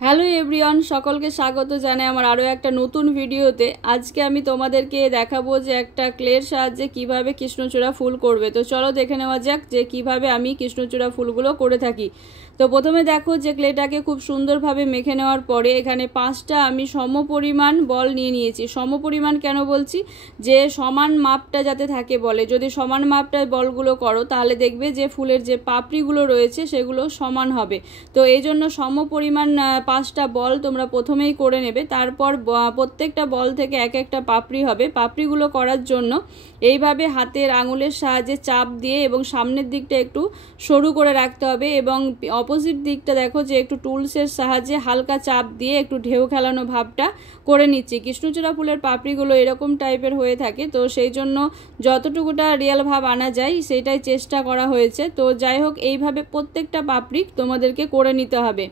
Hello everyone, সকলকে স্বাগত জানাই আমার আরও একটা নতুন ভিডিওতে। আজকে আমি তোমাদেরকে দেখাবো যে একটা ক্লের সাহায্যে কিভাবে কৃষ্ণচূড়া ফুল করবে। তো চলো দেখে নেওয়া যাক যে কিভাবে আমি কৃষ্ণচূড়া ফুলগুলো করে থাকি। তো প্রথমে দেখো যে ক্লেটাকে খুব সুন্দরভাবে মেখে নেওয়ার পরে এখানে 5টা আমি সমপরিমাণ বল নিয়ে নিয়েছি। সমপরিমাণ কেন বলছি, যে সমান মাপটা যাতে থাকে বলে। যদি সমান মাপটা বলগুলো করো তাহলে দেখবে যে ফুলের যে পাপড়িগুলো রয়েছে সেগুলো সমান হবে। তো এই জন্য সমপরিমাণ 5টা বল তোমরা প্রথমেই করে নেবে। তারপর প্রত্যেকটা বল থেকে এক একটা পাপড়ি হবে। পাপড়িগুলো করার জন্য এইভাবে হাতের আঙুলের সাহায্যে চাপ দিয়ে এবং সামনের দিকটা একটু সরু করে রাখতে হবে এবং অপোজিট দিকটা দেখো যে একটু টুলসের সাহায্যে হালকা চাপ দিয়ে একটু ঢেউ খেলানো ভাবটা করে নিচ্ছি। কৃষ্ণচূড়া ফুলের পাপড়িগুলো এরকম টাইপের হয়ে থাকে, তো সেই জন্য যতটুকুটা রিয়েল ভাব আনা যায় সেটাই চেষ্টা করা হয়েছে। তো যাই হোক, এইভাবে প্রত্যেকটা পাপড়ি তোমাদেরকে করে নিতে হবে।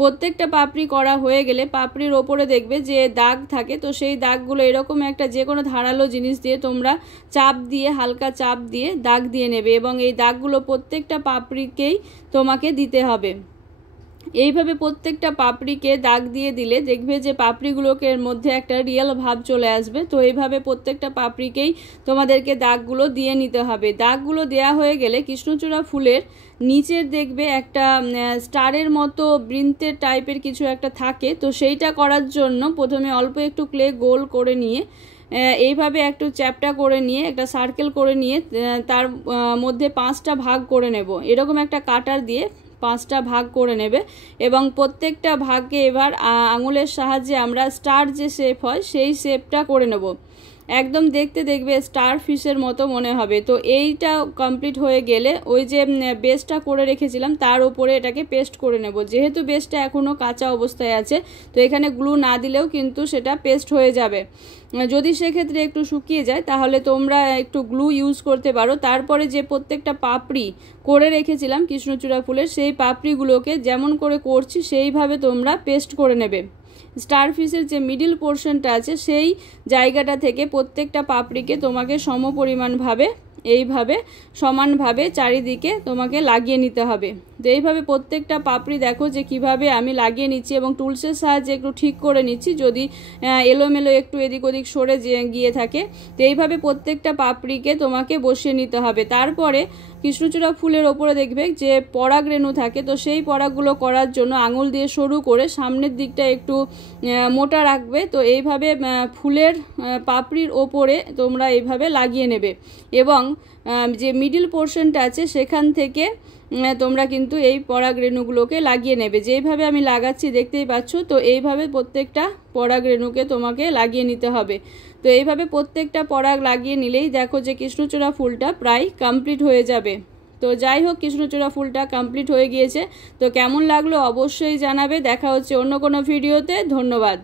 প্রত্যেকটা পাপড়ি করা হয়ে গেলে পাপড়ির ওপরে দেখবে যে দাগ থাকে, তো সেই দাগগুলো এরকম একটা যে কোনো ধারালো জিনিস দিয়ে তোমরা চাপ দিয়ে হালকা চাপ দিয়ে দাগ দিয়ে নেবে এবং এই দাগগুলো প্রত্যেকটা পাপড়িকেই তোমাকে দিতে হবে। এইভাবে প্রত্যেকটা পাপড়িকে দাগ দিয়ে দিলে দেখবে যে পাপড়িগুলোকে মধ্যে একটা রিয়েল ভাব চলে আসবে। তো এইভাবে প্রত্যেকটা পাপড়িকেই তোমাদেরকে দাগগুলো দিয়ে নিতে হবে। দাগগুলো দেয়া হয়ে গেলে কৃষ্ণচূড়া ফুলের নিচের দেখবে একটা স্টারের মতো বৃন্তের টাইপের কিছু একটা থাকে। তো সেইটা করার জন্য প্রথমে অল্প একটু ক্লে গোল করে নিয়ে এইভাবে একটু চ্যাপটা করে নিয়ে একটা সার্কেল করে নিয়ে তার মধ্যে 5টা ভাগ করে নেব। এরকম একটা কাটার দিয়ে 5টা ভাগ করে নেবে এবং প্রত্যেকটা ভাগকে এবার আঙুলের সাহায্যে আমরা স্টার যে শেপ হয় সেই শেপটা করে নেব। একদম দেখতে দেখবে স্টার ফিশের মতো মনে হবে। তো এইটা কমপ্লিট হয়ে গেলে ওই যে বেসটা করে রেখেছিলাম তার উপরে এটাকে পেস্ট করে নেব। যেহেতু বেসটা এখনও কাঁচা অবস্থায় আছে, তো এখানে গ্লু না দিলেও কিন্তু সেটা পেস্ট হয়ে যাবে। যদি সেক্ষেত্রে একটু শুকিয়ে যায় তাহলে তোমরা একটু গ্লু ইউজ করতে পারো। তারপরে যে প্রত্যেকটা পাপড়ি করে রেখেছিলাম কৃষ্ণচূড়া ফুলের সেই পাপড়িগুলোকে যেমন করে করছি সেইভাবে তোমরা পেস্ট করে নেবে। স্টার ফিশের যে মিডিল পোর্শনটা আছে সেই জায়গাটা থেকে প্রত্যেকটা পাপড়িকে তোমাকে সমপরিমাণভাবে এইভাবে সমানভাবে চারিদিকে তোমাকে লাগিয়ে নিতে হবে। তো এইভাবে প্রত্যেকটা পাপড়ি দেখো যে কিভাবে আমি লাগিয়ে নিচ্ছি এবং টুলসের সাহায্যে একটু ঠিক করে নিচ্ছি যদি এলোমেলো একটু এদিক ওদিক সরে গিয়ে থাকে। তো এইভাবে প্রত্যেকটা পাপড়িকে তোমাকে বসিয়ে নিতে হবে। তারপরে কৃষ্ণচূড়া ফুলের ওপরে দেখবে যে পরাগ রেণু থাকে, তো সেই পরাগগুলো করার জন্য আঙুল দিয়ে সরু করে সামনের দিকটা একটু মোটা রাখবে। তো এইভাবে ফুলের পাপড়ির ওপরে তোমরা এইভাবে লাগিয়ে নেবে এবং যে মিডিল পোর্শনটা আছে সেখান থেকে তোমরা কিন্তু এই পরাগ রেণুগুলোকে লাগিয়ে নেবে। যেইভাবে আমি লাগাচ্ছি দেখতেই পাচ্ছ। তো এইভাবে প্রত্যেকটা পরাগ রেণুকে তোমাকে লাগিয়ে নিতে হবে। তো এইভাবে প্রত্যেকটা পরাগ লাগিয়ে নিলেই দেখো যে কৃষ্ণচূড়া ফুলটা প্রায় কমপ্লিট হয়ে যাবে। তো যাই হোক, কৃষ্ণচূড়া ফুলটা কমপ্লিট হয়ে গিয়েছে। তো কেমন লাগলো অবশ্যই জানাবে। দেখা হচ্ছে অন্য কোনো ভিডিওতে। ধন্যবাদ।